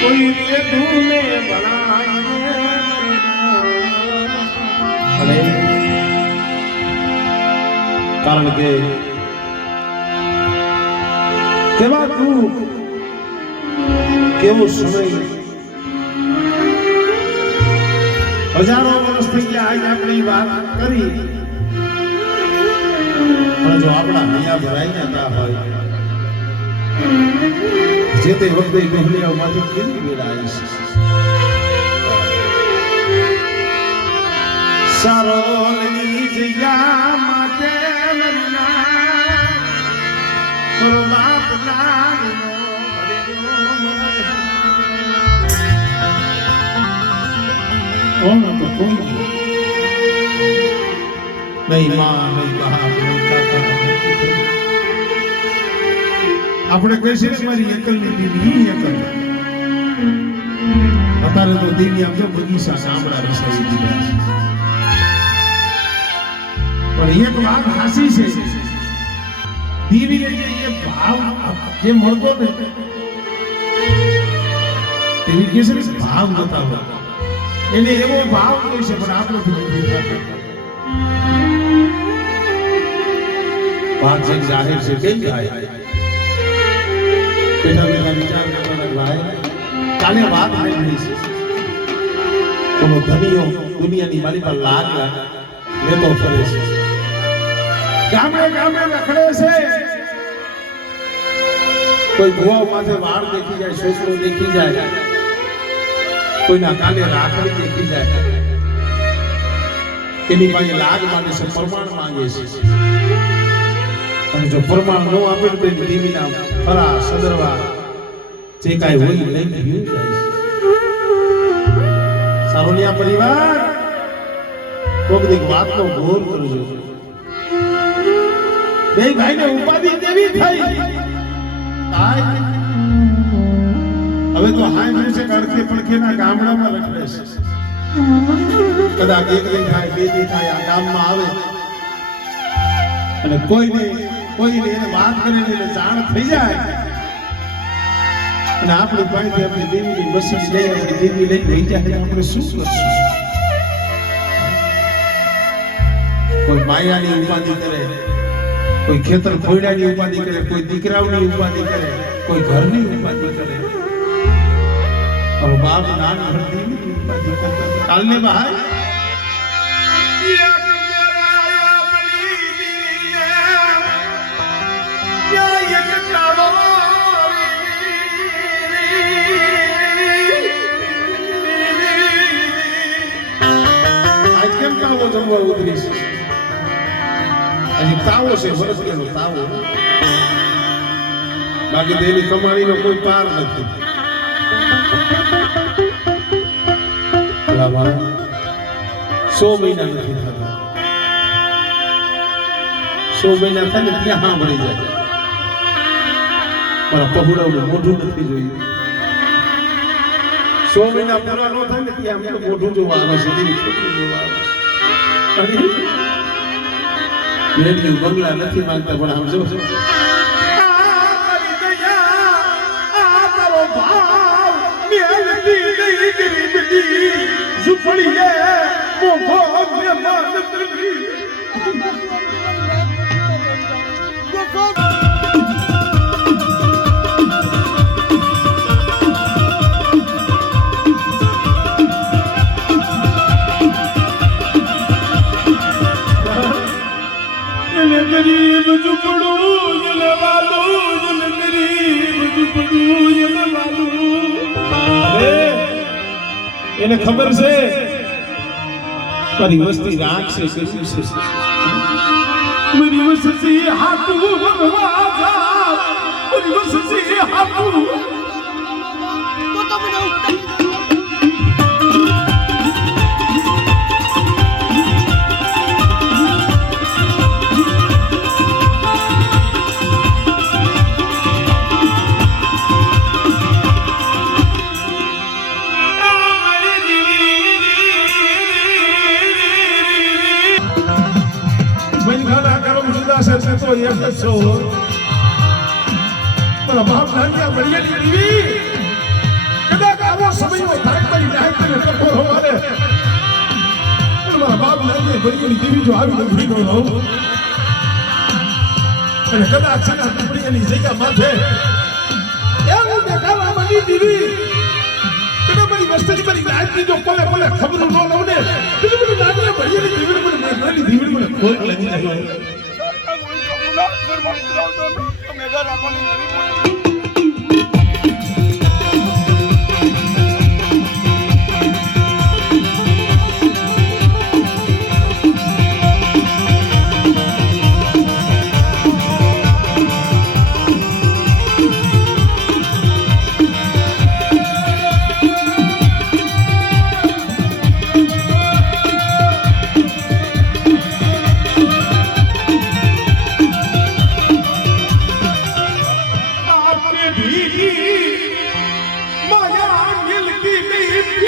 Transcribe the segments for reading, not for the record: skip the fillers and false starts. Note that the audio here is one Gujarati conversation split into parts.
કોઈ ધૂને બનાય અને કારણ કે કેવા દુઃખ કેવો સમય હજારો વર્ષ થઈ ગયા આજે આપણે વાત કરી પણ જો આપણા હૈયા ભરાઈ જતા હોય જે તે વખતે બહેલીઓમાંથી કેવી વેળા આવી છે સરોલની જગ્યા માટે બાપ લાગનો કોણ તો કોણ નહીં માં નહીં બાપ નહીં કાકા આપણે કહીએ કે મારી એકલની દીવી એકલ અત્યારે તો દીવી આમ જો બગીચા ગામડા રસાઈ દીધા પણ એક વાત હાસી છે દીવીને જે ભાવ જે મળતો ને એવી કે છે ભાવ બતાવો એને એવો ભાવ કહી છે પણ આપણો વાત જે જાહેર છે કઈ જાય બેટા બેટા વિચાર કરવાના ભાઈ કાલે વાત આવી છે कोनो ધનિયો દુનિયાની મારી પર લાગ લેતો ફરે છે ગામડે ગામડે રખડે છે કોઈ ભુવાઓ માથે વાળ દેખી જાય સોસરો દેખી જાય કોઈના કાલે રાખડી દેખી જાય એની પાસે લાગ માંગે છે પ્રમાણ માંગે છે અને જો પ્રમાણ ન આપે તો એની દેવીના ફરા સદરવા જે કાંઈ હોય લઈને ગયું જાય સારોલિયા પરિવાર કોક દીક વાતનો ગોર કરજો બે ભાઈને ઉપાધિ કેવી થઈ હવે તો હાય મને છે કરકે પડકેના ગામડામાં રખડે છે કદાચ એક દિન થાય બે દિન થાય આ ગામમાં આવે અને કોઈને એને વાત કરીને એને જાણ થઈ જાય અને આપણી પાસેથી આપણી દેવીની બસી લઈ આપણી દેવી લઈ લઈ જાય આપણે શું કરશું કોઈ માયાની ઉપાધિ કરે કોઈ ખેતર ખોયડાની ઉપાધિ કરે કોઈ દીકરાઓની ઉપાધિ કરે કોઈ ઘરની ઉપાધિ કરે और बाप नान भरती कालने बहाय आज केम तावो जमवा उतरी છે હજી તાવો છે વર્ષ કેનો તાવો બાકી તેની કમાણીનો કોઈ પાર નથી 100 મહિના નથી થતા 100 મહિના થાય ને ત્યાં સાંભળી જાય મારા પहुડાનું મોઢું નથી જોયું 100 મહિના પૂરા ન થાય ને ત્યાં અમને મોઢું જોવા આવે છે તેની છોકરી જોવા આવે છે બેટલી બંગલા નથી માંગતા પણ આમ જો झुपड़िए मोखो मेहमान तली ये गरीब झुपड़ू ये वालो ये गरीब झुपड़ू ये वालो એને ખબર છે મારી વસ્તી રાખશે મારી વસ્તી હાથુ ભગવા જા મારી વસ્તી હાથુ તો મને મારા બાપ નાની મળીએલી દીવી કદાચ આવો સમયનો થાય મારી નાયકને ટકોર હોવાને મારા બાપ નાની મળીએલી દીવી જો આવી નથી નો રહું અને કદાચ છના ટુકડીની જગ્યા માથે એવું દેખાવા મની દીવી કદાચ મારી વસ્તી મારી નાયકની જો કોલે કોલે ખબર ન લઉં ને તો મારી નાની મળીએલી દીવી મને નાની દીવી મને કોઈ લાગી જાય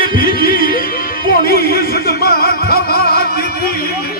ભીગી પોણી સદમાં થવા દીધી